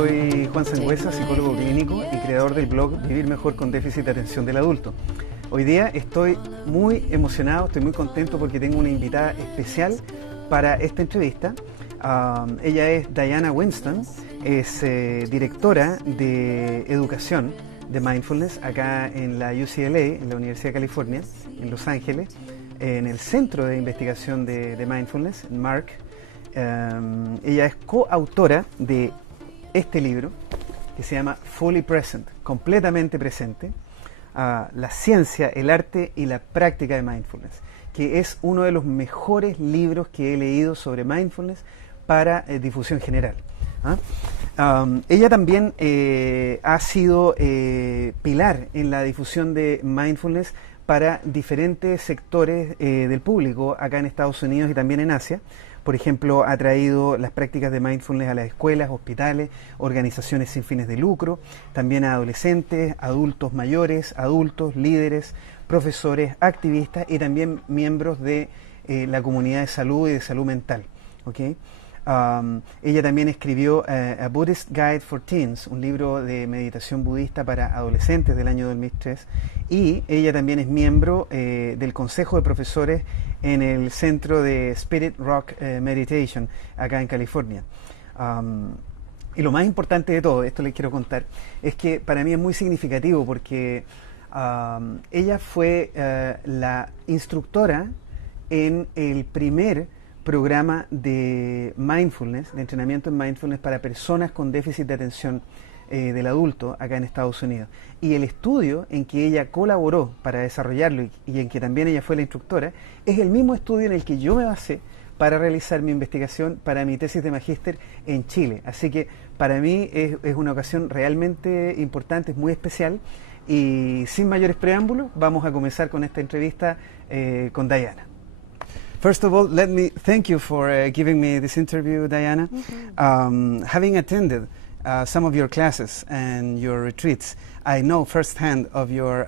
soy Juan Sangüesa, psicólogo clínico y creador del blog Vivir Mejor con Déficit de Atención del Adulto. Hoy día estoy muy emocionado, estoy muy contento porque tengo una invitada especial para esta entrevista. Ella es Diana Winston, es directora de educación de Mindfulness acá en la UCLA, en la Universidad de California, en Los Ángeles, en el Centro de Investigación de Mindfulness, en MARC. Ella es coautora de este libro que se llama Fully Present, completamente presente, la ciencia, el arte y la práctica de mindfulness, que es uno de los mejores libros que he leído sobre mindfulness para difusión general. Ella también ha sido pilar en la difusión de mindfulness para diferentes sectores del público acá en Estados Unidos y también en Asia. Por ejemplo, ha traído las prácticas de mindfulness a las escuelas, hospitales, organizaciones sin fines de lucro, también a adolescentes, adultos mayores, adultos, líderes, profesores, activistas y también miembros de la comunidad de salud y de salud mental. ¿Okay? Ella también escribió A Buddhist Guide for Teens, un libro de meditación budista para adolescentes del año 2003, y ella también es miembro del Consejo de Profesores en el Centro de Spirit Rock Meditation acá en California. Y lo más importante de todo, esto les quiero contar, es que para mí es muy significativo porque ella fue la instructora en el primer programa de mindfulness, de entrenamiento en mindfulness para personas con déficit de atención del adulto acá en Estados Unidos. Y el estudio en que ella colaboró para desarrollarlo y en que también ella fue la instructora, es el mismo estudio en el que yo me basé para realizar mi investigación para mi tesis de magíster en Chile. Así que para mí es una ocasión realmente importante, es muy especial, y sin mayores preámbulos vamos a comenzar con esta entrevista con Diana. First of all, let me thank you for giving me this interview, Diana. Having attended some of your classes and your retreats, I know firsthand of your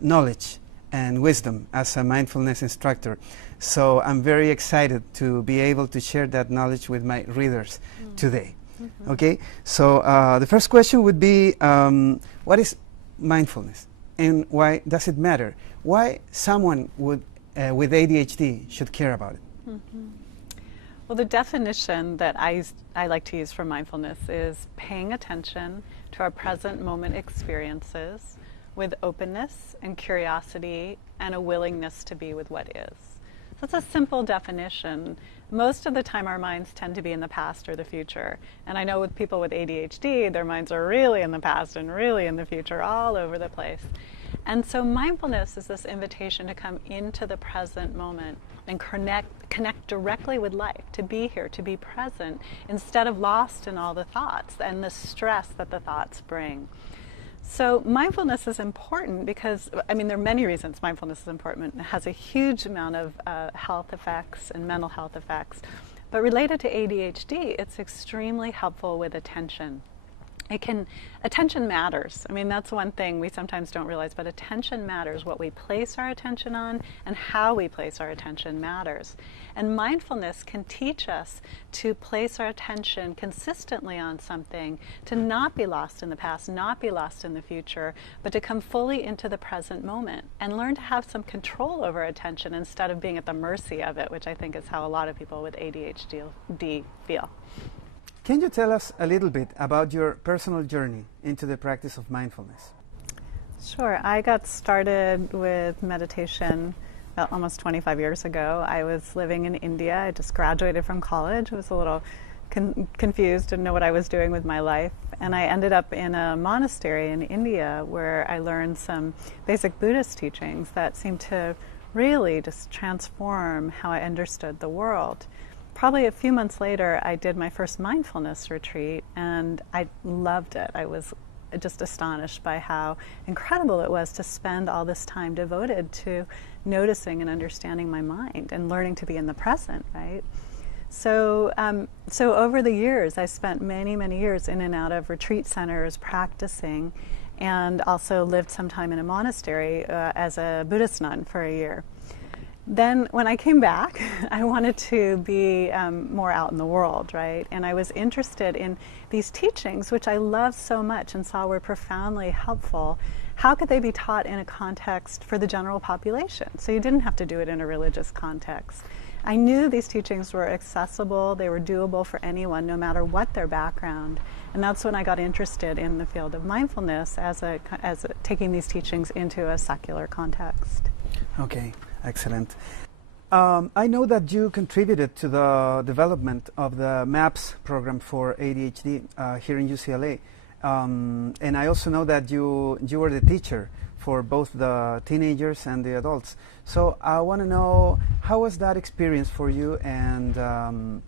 knowledge and wisdom as a mindfulness instructor. So I'm very excited to be able to share that knowledge with my readers today. Okay, so the first question would be, what is mindfulness and why does it matter? Why someone would with ADHD should care about it? Well, the definition that I like to use for mindfulness is paying attention to our present moment experiences with openness and curiosity and a willingness to be with what is. So it's a simple definition. Most of the time our minds tend to be in the past or the future. And I know with people with ADHD, their minds are really in the past and really in the future, all over the place. And so mindfulness is this invitation to come into the present moment and connect directly with life, to be here, to be present, instead of lost in all the thoughts and the stress that the thoughts bring. So mindfulness is important because, I mean, there are many reasons mindfulness is important. It has a huge amount of health effects and mental health effects. But related to ADHD, it's extremely helpful with attention. Attention matters. I mean, that's one thing we sometimes don't realize, but attention matters. What we place our attention on and how we place our attention matters. And mindfulness can teach us to place our attention consistently on something, to not be lost in the past, not be lost in the future, but to come fully into the present moment and learn to have some control over attention instead of being at the mercy of it, which I think is how a lot of people with ADHD feel. Can you tell us a little bit about your personal journey into the practice of mindfulness? Sure. I got started with meditation about almost 25 years ago. I was living in India. I just graduated from college. I was a little confused, didn't know what I was doing with my life. And I ended up in a monastery in India where I learned some basic Buddhist teachings that seemed to really just transform how I understood the world. Probably a few months later, I did my first mindfulness retreat, and I loved it. I was just astonished by how incredible it was to spend all this time devoted to noticing and understanding my mind and learning to be in the present, right? So over the years, I spent many, many years in and out of retreat centers practicing, and also lived some time in a monastery as a Buddhist nun for a year. Then when I came back, I wanted to be more out in the world, right? And I was interested in these teachings, which I love so much and saw were profoundly helpful. How could they be taught in a context for the general population? So you didn't have to do it in a religious context. I knew these teachings were accessible, they were doable for anyone, no matter what their background. And that's when I got interested in the field of mindfulness as taking these teachings into a secular context. Okay, excellent. I know that you contributed to the development of the MAPS program for ADHD here in UCLA. And I also know that you were the teacher for both the teenagers and the adults. So I want to know, how was that experience for you, and how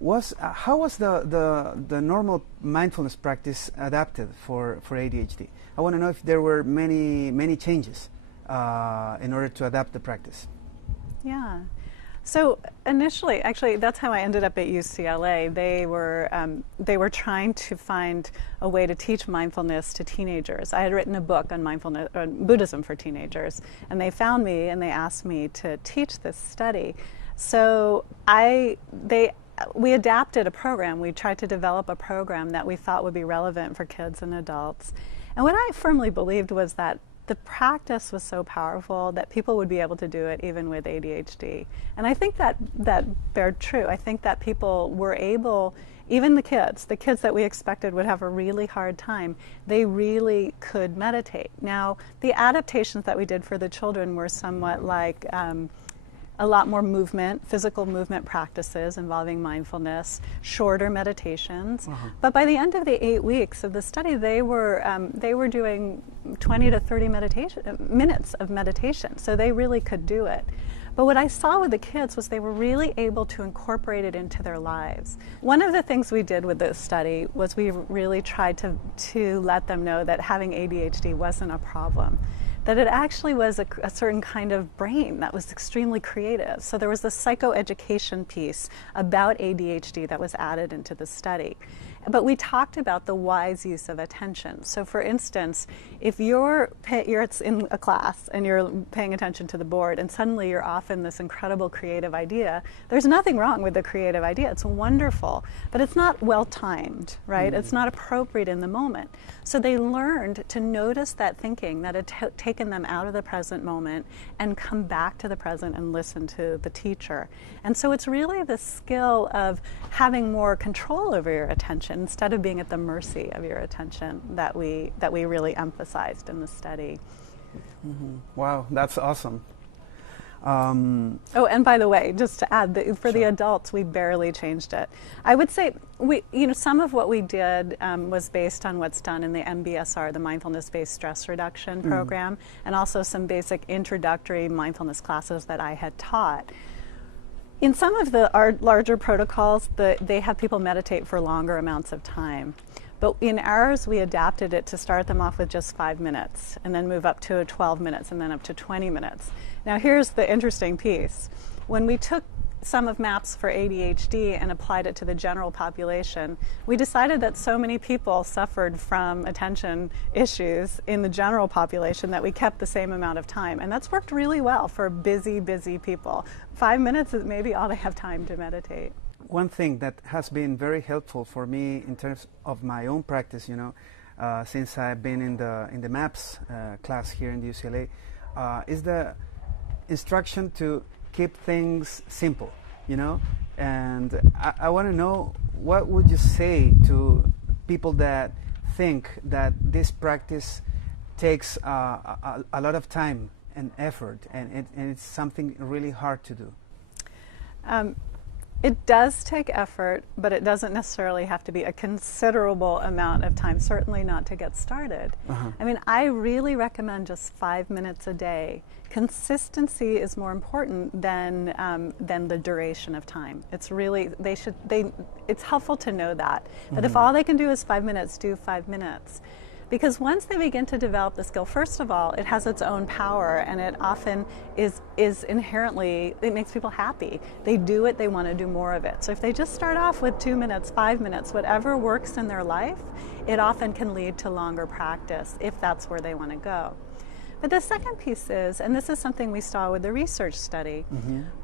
was the normal mindfulness practice adapted for ADHD? I want to know if there were many changes in order to adapt the practice. Yeah. So initially, actually, that's how I ended up at UCLA. They were trying to find a way to teach mindfulness to teenagers. I had written a book on mindfulness, Buddhism for teenagers, and they found me and they asked me to teach this study. So we adapted a program. We tried to develop a program that we thought would be relevant for kids and adults. And what I firmly believed was that the practice was so powerful that people would be able to do it even with ADHD. And I think that bared true. I think that people were able, even the kids that we expected would have a really hard time, they really could meditate. Now, the adaptations that we did for the children were somewhat like a lot more movement, physical movement practices involving mindfulness, shorter meditations. But by the end of the 8 weeks of the study, they were doing 20 to 30 minutes of meditation. So they really could do it. But what I saw with the kids was they were really able to incorporate it into their lives. One of the things we did with this study was we really tried to let them know that having ADHD wasn't a problem, that it actually was a certain kind of brain that was extremely creative. So there was this psychoeducation piece about ADHD that was added into the study. But we talked about the wise use of attention. So for instance, if you're in a class and you're paying attention to the board and suddenly you're off in this incredible creative idea, there's nothing wrong with the creative idea. It's wonderful, but it's not well timed, right? It's not appropriate in the moment. So they learned to notice that thinking that had taken them out of the present moment and come back to the present and listen to the teacher. And so it's really the skill of having more control over your attention instead of being at the mercy of your attention that we really emphasized in the study. Wow, that's awesome. Oh, and by the way, just to add, for the adults, we barely changed it. I would say some of what we did was based on what's done in the MBSR, the Mindfulness-Based Stress Reduction Program, and also some basic introductory mindfulness classes that I had taught. In some of our larger protocols, they have people meditate for longer amounts of time. But in ours, we adapted it to start them off with just 5 minutes, and then move up to 12 minutes, and then up to 20 minutes. Now here's the interesting piece. When we took some of MAPS for ADHD and applied it to the general population, we decided that so many people suffered from attention issues in the general population that we kept the same amount of time. And that's worked really well for busy people. 5 minutes is maybe all they have time to meditate. One thing that has been very helpful for me in terms of my own practice, since I've been in the MAPS class here in the UCLA, is the instruction to keep things simple, and I want to know, what would you say to people that think that this practice takes a lot of time and effort, and it's something really hard to do? It does take effort, but it doesn't necessarily have to be a considerable amount of time, certainly not to get started. I mean, I really recommend just 5 minutes a day. Consistency is more important than the duration of time. It's really, it's helpful to know that. But if all they can do is 5 minutes, do 5 minutes. Because once they begin to develop the skill, first of all, it has its own power, and it often is inherently, it makes people happy. They do it, they want to do more of it. So if they just start off with 2 minutes, 5 minutes, whatever works in their life, it often can lead to longer practice if that's where they want to go. But the second piece is, and this is something we saw with the research study,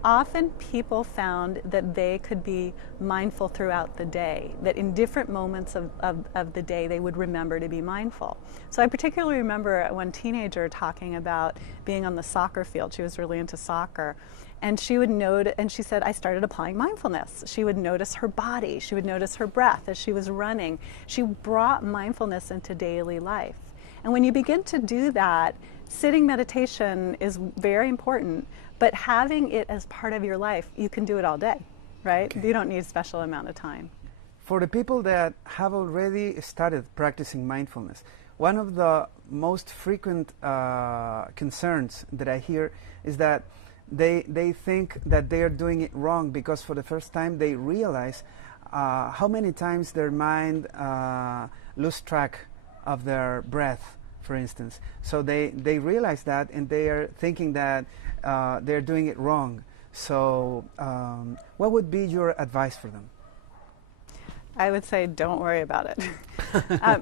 often people found that they could be mindful throughout the day, that in different moments of the day they would remember to be mindful. So I particularly remember one teenager talking about being on the soccer field. She was really into soccer. And she would note, and she said, I started applying mindfulness. She would notice her body. She would notice her breath as she was running. She brought mindfulness into daily life. And when you begin to do that, sitting meditation is very important, but having it as part of your life, you can do it all day, right? Okay. You don't need a special amount of time. For the people that have already started practicing mindfulness, one of the most frequent concerns that I hear is that they think that they are doing it wrong because for the first time they realize how many times their mind lose track of their breath, for instance. So they realize that and they are thinking that they're doing it wrong. So what would be your advice for them? I would say don't worry about it.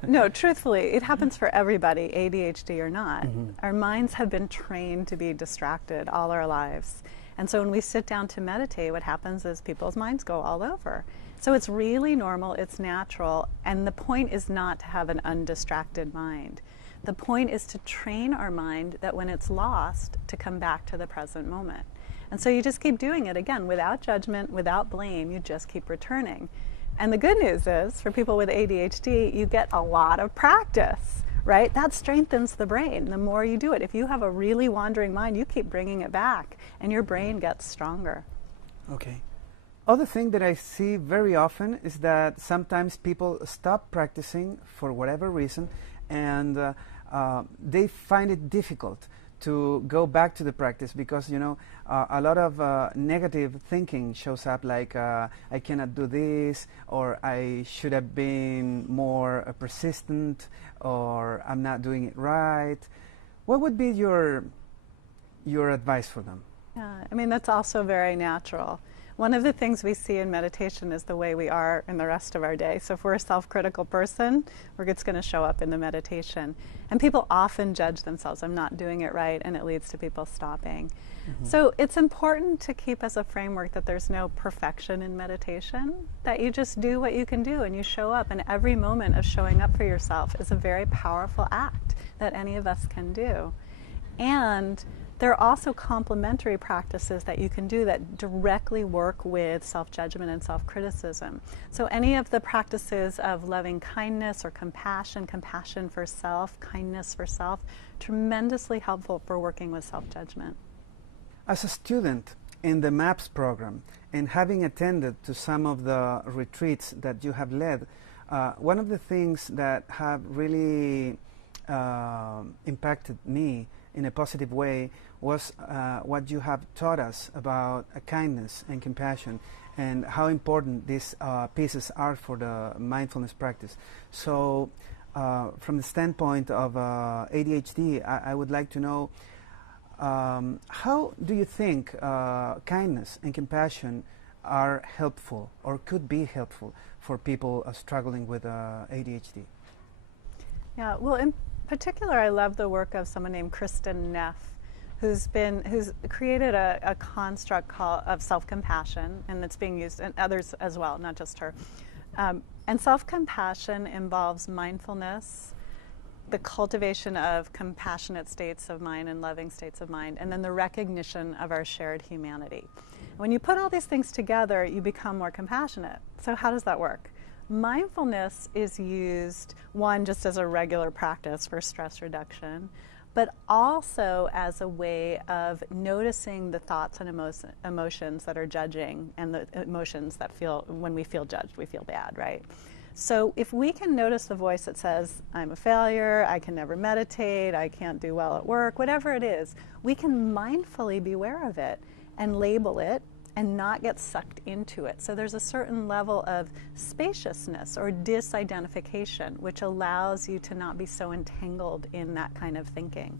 No, truthfully, it happens for everybody, ADHD or not. Our minds have been trained to be distracted all our lives. And so when we sit down to meditate, what happens is people's minds go all over. So it's really normal, it's natural, and the point is not to have an undistracted mind. The point is to train our mind that when it's lost, to come back to the present moment. And so you just keep doing it again, without judgment, without blame, you just keep returning. And the good news is, for people with ADHD, you get a lot of practice, right? That strengthens the brain the more you do it. If you have a really wandering mind, you keep bringing it back, and your brain gets stronger. Okay. Other thing that I see very often is that sometimes people stop practicing for whatever reason, and they find it difficult to go back to the practice because, you know, a lot of negative thinking shows up, like I cannot do this, or I should have been more persistent, or I'm not doing it right. What would be your advice for them? Yeah, I mean, that's also very natural. One of the things we see in meditation is the way we are in the rest of our day. So if we're a self-critical person, it's going to show up in the meditation. And people often judge themselves, I'm not doing it right, and it leads to people stopping. So it's important to keep as a framework that there's no perfection in meditation, that you just do what you can do and you show up. And every moment of showing up for yourself is a very powerful act that any of us can do. And there are also complementary practices that you can do that directly work with self-judgment and self-criticism. So any of the practices of loving kindness or compassion, compassion for self, kindness for self, tremendously helpful for working with self-judgment. As a student in the MAPS program and having attended to some of the retreats that you have led, one of the things that have really impacted me in a positive way was what you have taught us about kindness and compassion and how important these pieces are for the mindfulness practice. So from the standpoint of ADHD, I would like to know how do you think kindness and compassion are helpful or could be helpful for people struggling with ADHD? Yeah, well, in particular, I love the work of someone named Kristin Neff, who's created a construct of self-compassion, and it's being used, and others as well, not just her. And self-compassion involves mindfulness, the cultivation of compassionate states of mind and loving states of mind, and then the recognition of our shared humanity. When you put all these things together, you become more compassionate. So how does that work? Mindfulness is used, one, just as a regular practice for stress reduction, but also as a way of noticing the thoughts and emotions that are judging and the emotions that feel, when we feel judged, we feel bad, right? So if we can notice the voice that says, I'm a failure, I can never meditate, I can't do well at work, whatever it is, we can mindfully be aware of it and label it and not get sucked into it. So there's a certain level of spaciousness or disidentification, which allows you to not be so entangled in that kind of thinking.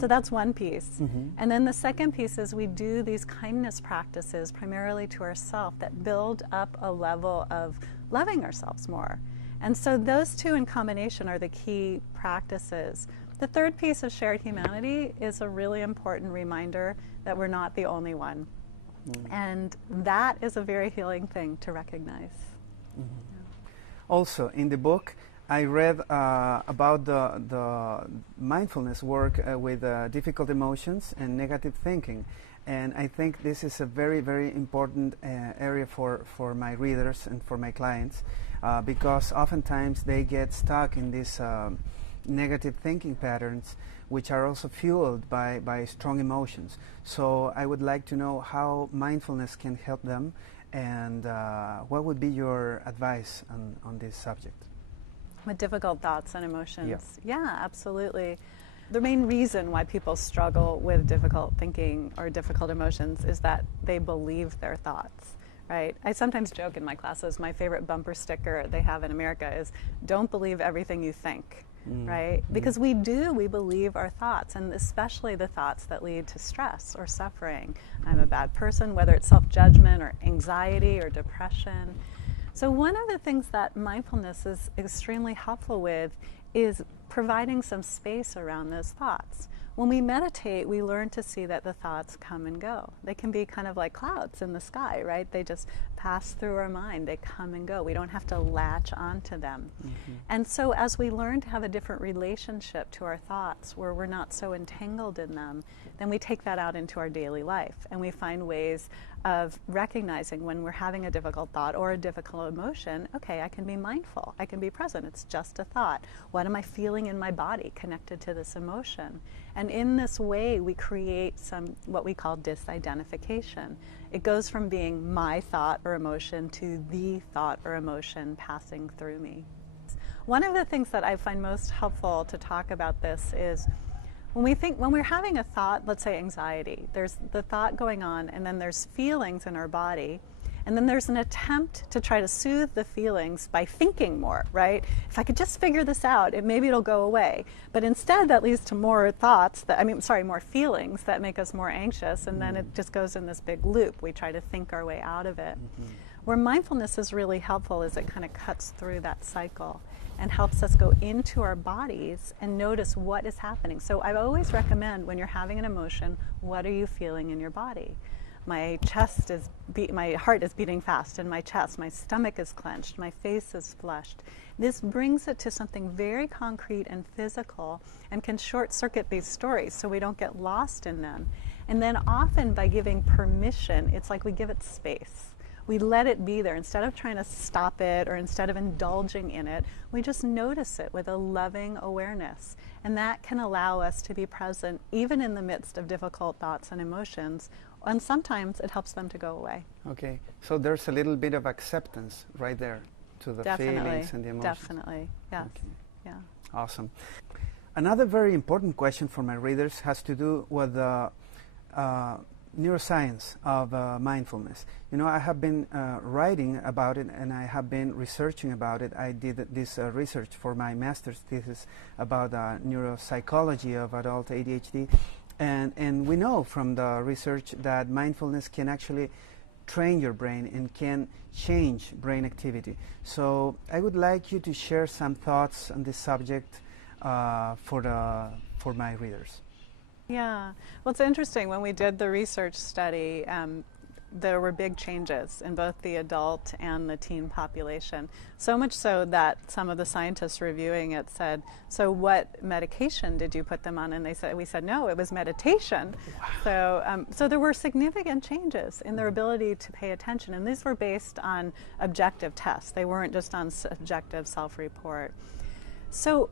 So that's one piece. And then the second piece is we do these kindness practices primarily to ourselves that build up a level of loving ourselves more. And so those two in combination are the key practices The third piece of shared humanity is a really important reminder that we're not the only one. And that is a very healing thing to recognize. Yeah. Also, in the book, I read about the mindfulness work with difficult emotions and negative thinking. And I think this is a very, very important area for my readers and for my clients because oftentimes they get stuck in these negative thinking patterns, which are also fueled by strong emotions. So I would like to know how mindfulness can help them, and what would be your advice on this subject? With difficult thoughts and emotions. Yeah. Yeah, absolutely. The main reason why people struggle with difficult thinking or difficult emotions is that they believe their thoughts, right? I sometimes joke in my classes, my favorite bumper sticker they have in America is, "Don't believe everything you think." Right? Because we believe our thoughts, and especially the thoughts that lead to stress or suffering. I'm a bad person, whether it's self-judgment or anxiety or depression. So one of the things that mindfulness is extremely helpful with is providing some space around those thoughts. When we meditate, we learn to see that the thoughts come and go. They can be kind of like clouds in the sky, right? They just pass through our mind. They come and go. We don't have to latch onto them. And so as we learn to have a different relationship to our thoughts, where we're not so entangled in them, then we take that out into our daily life. And we find ways of recognizing when we're having a difficult thought or a difficult emotion, okay, I can be mindful. I can be present. It's just a thought. What am I feeling in my body connected to this emotion? And in this way, we create some what we call disidentification. It goes from being my thought or emotion to the thought or emotion passing through me. One of the things that I find most helpful to talk about this is when we're having a thought, let's say anxiety, there's the thought going on, and then there's feelings in our body, and then there's an attempt to try to soothe the feelings by thinking more, right? If I could just figure this out, maybe it'll go away. But instead, that leads to more more feelings that make us more anxious, and then it just goes in this big loop. We try to think our way out of it. Where mindfulness is really helpful is it kind of cuts through that cycle and helps us go into our bodies and notice what is happening. So I always recommend, when you're having an emotion, what are you feeling in your body? My heart is beating fast in my chest, my stomach is clenched, my face is flushed. This brings it to something very concrete and physical and can short circuit these stories so we don't get lost in them. And then often by giving permission, it's like we give it space. We let it be there. Instead of trying to stop it or instead of indulging in it, we just notice it with a loving awareness. And that can allow us to be present even in the midst of difficult thoughts and emotions. And sometimes it helps them to go away. Okay, so there's a little bit of acceptance right there to the feelings and the emotions. Definitely, yes. Okay. Yeah. Awesome. Another very important question for my readers has to do with the neuroscience of mindfulness. You know, I have been writing about it, and I have been researching about it. I did this research for my master's thesis about neuropsychology of adult ADHD, and we know from the research that mindfulness can actually train your brain and can change brain activity. So I would like you to share some thoughts on this subject for my readers. Yeah, well, it's interesting. When we did the research study, there were big changes in both the adult and the teen population. So much so that some of the scientists reviewing it said, "So what medication did you put them on?" And we said, "No, it was meditation." Wow. So there were significant changes in their ability to pay attention, and these were based on objective tests. They weren't just on subjective self-report. So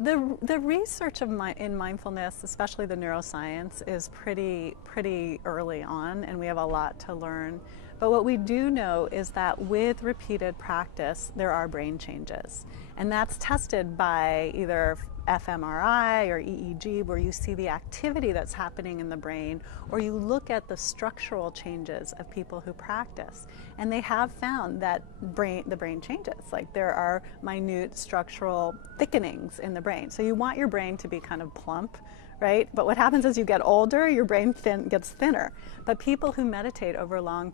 the research in mindfulness, especially the neuroscience, is pretty early on, and we have a lot to learn. But what we do know is that with repeated practice, there are brain changes. And that's tested by either fMRI or EEG, where you see the activity that's happening in the brain, or you look at the structural changes of people who practice. And they have found that the brain changes. Like, there are minute structural thickenings in the brain. So you want your brain to be kind of plump, right? But what happens as you get older, your brain gets thinner. But people who meditate over a long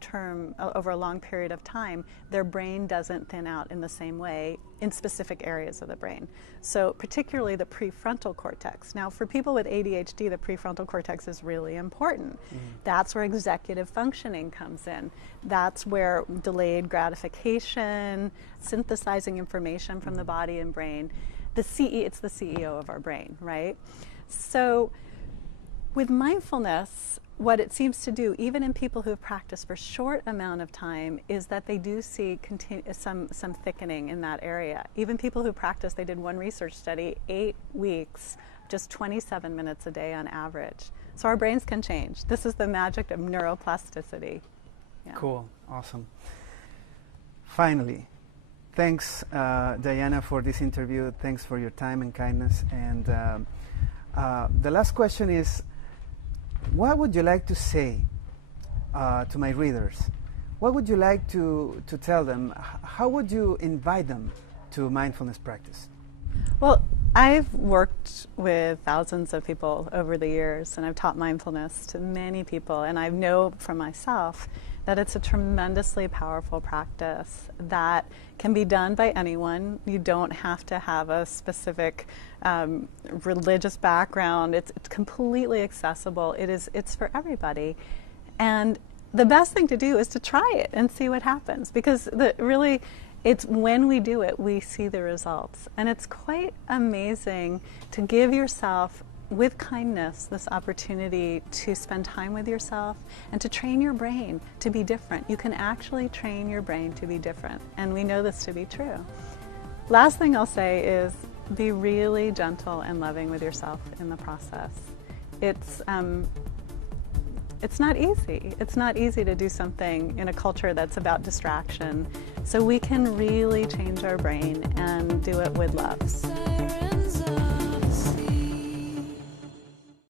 period of time, their brain doesn't thin out in the same way in specific areas of the brain. So particularly the prefrontal cortex. Now for people with ADHD, the prefrontal cortex is really important. That's where executive functioning comes in. That's where delayed gratification, synthesizing information from the body and brain. It's the CEO of our brain, right? So with mindfulness, what it seems to do, even in people who have practiced for a short amount of time, is that they do see some thickening in that area. Even people who practice, they did one research study, 8 weeks, just 27 minutes a day on average. So our brains can change. This is the magic of neuroplasticity. Yeah. Cool, awesome. Finally, thanks, Diana, for this interview. Thanks for your time and kindness. And the last question is, what would you like to say to my readers? What would you like to tell them? How would you invite them to mindfulness practice? Well, I've worked with thousands of people over the years, and I've taught mindfulness to many people, and I know from myself that it's a tremendously powerful practice that can be done by anyone. You don't have to have a specific religious background. It's completely accessible. It's for everybody. And the best thing to do is to try it and see what happens, because it's when we do it, we see the results. And it's quite amazing to give yourself, with kindness, this opportunity to spend time with yourself and to train your brain to be different. You can actually train your brain to be different, and we know this to be true. Last thing I'll say is be really gentle and loving with yourself in the process. It's not easy. It's not easy to do something in a culture that's about distraction. So we can really change our brain and do it with love.